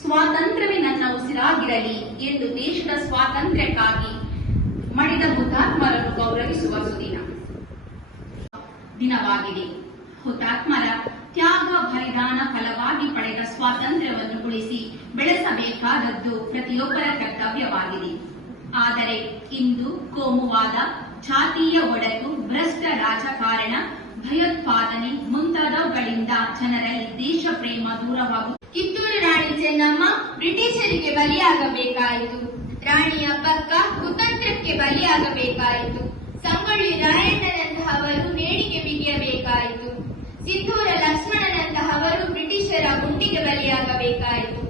ಸ್ವಾತಂತ್ರ್ಯವೇ ನನ್ನ ಉಸಿರಾಗಿರಲಿ ಎಂದು ದೇಶದ ಸ್ವಾತಂತ್ರ್ಯಕ್ಕಾಗಿ ಮಡಿದ ಹುತಾತ್ಮರನ್ನು ಗೌರವಿಸುವ ದಿನವಾಗಿದೆ. ಹುತಾತ್ಮರ ತ್ಯಾಗ ಬಲಿದಾನ ಫಲವಾಗಿ ಪಡೆದ ಸ್ವಾತಂತ್ರ್ಯವನ್ನು ಉಳಿಸಿ ಬೆಳೆಸಬೇಕಾದದ್ದು ಪ್ರತಿಯೊಬ್ಬರ ಕರ್ತವ್ಯವಾಗಿದೆ. ಆದರೆ ಇಂದು ಕೋಮುವಾದ, ಜಾತೀಯ ಒಡಕು, ಭ್ರಷ್ಟ ರಾಜಕಾರಣ, ಭಯೋತ್ಪಾದನೆ ಮುಂತಾದವುಗಳಿಂದ ಜನರಲ್ಲಿ ದೇಶ ಪ್ರೇಮ ದೂರವಾಗುತ್ತಿದೆ. ಕಿತ್ತೂರು ರಾಣಿ ಚೆನ್ನಮ್ಮ ಬ್ರಿಟಿಷರಿಗೆ ಬಲಿಯಾಗಬೇಕಾಯಿತು. ರಾಣಿಯ ಪಕ್ಕ ಕುತಂತ್ರಕ್ಕೆ ಬಲಿಯಾಗಬೇಕಾಯಿತು. ಸಂಗೊಳ್ಳಿ ರಾಯಣ್ಣನಂತಹವರು ನೇಣಿಗೆ ಬಿಗಿಯಬೇಕಾಯಿತು. ಸಿಂಧೂರ ಲಕ್ಷ್ಮಣನಂತಹವರು ಬ್ರಿಟಿಷರ ಗುಂಡಿಗೆ ಬಲಿಯಾಗಬೇಕಾಯಿತು.